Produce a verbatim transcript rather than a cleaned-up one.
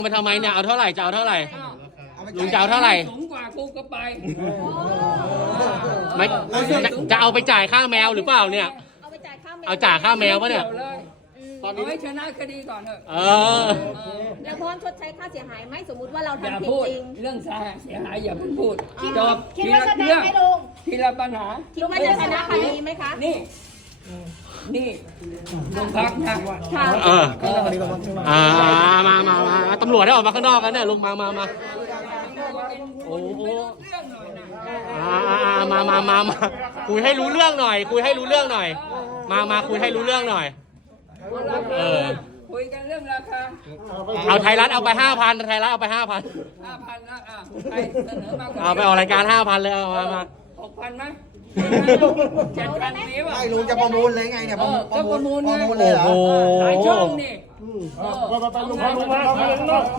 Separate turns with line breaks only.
ไปทำไมเนี่ยเอาเท่าไหร่จะเอาเท่าไหร่ลุงจะเอาเท่าไหร่
สูงกว่ากูก็ไป
ไม่จะเอาไปจ่ายค่าแมวหรือเปล่าเนี่ยเอาไปจ่ายค่าแมวเอาจ่ายค่าแมวปะเนี่ย
ตอนนี้ให้ชนะคดีก่อนเถอะ
เออ
แล้วพร้อมชดใช้ค่าเสียหายไหมสมมุติว่าเรา
อย่า
ทำผิด
พูด
จริง
เรื่องเสียหายอย่าเพิ่งพูดจบ
คิด
ที
ว่า
ละ
แสด
เรื่อง ง
ไหมลุง
ทีละปัญหา
คิดว่าจะชนะคดีไหมคะ
นี่นี่โรงพักนะ
ค่ะ
เอออ่ามามามาตำรวจได้ออกมาข้างนอกกันเนี่ยลุงมามามาโอ้โหอ่ามามามามาคุยให้รู้เรื่องหน่อย คุยให้รู้เรื่องหน่อย มามาคุยให้รู้เรื่องหน่อยเออ
คุยกันเรื่องราคา
เอาไทยรัฐเอาไปห้าพันไทยรัฐเอาไปห้าพัน
ห้าพันนะอ่ะใครเสนอมา
เอาไปออกรายการห้าพันเลยเอามามา
หกพันไหมเจ็ดพันนี้วะ
ไม่ลุงจะประมูลเลยไงเนี่ยประมูลประมูล
ประมูล
เลยเหรอ
หลายช่องนี่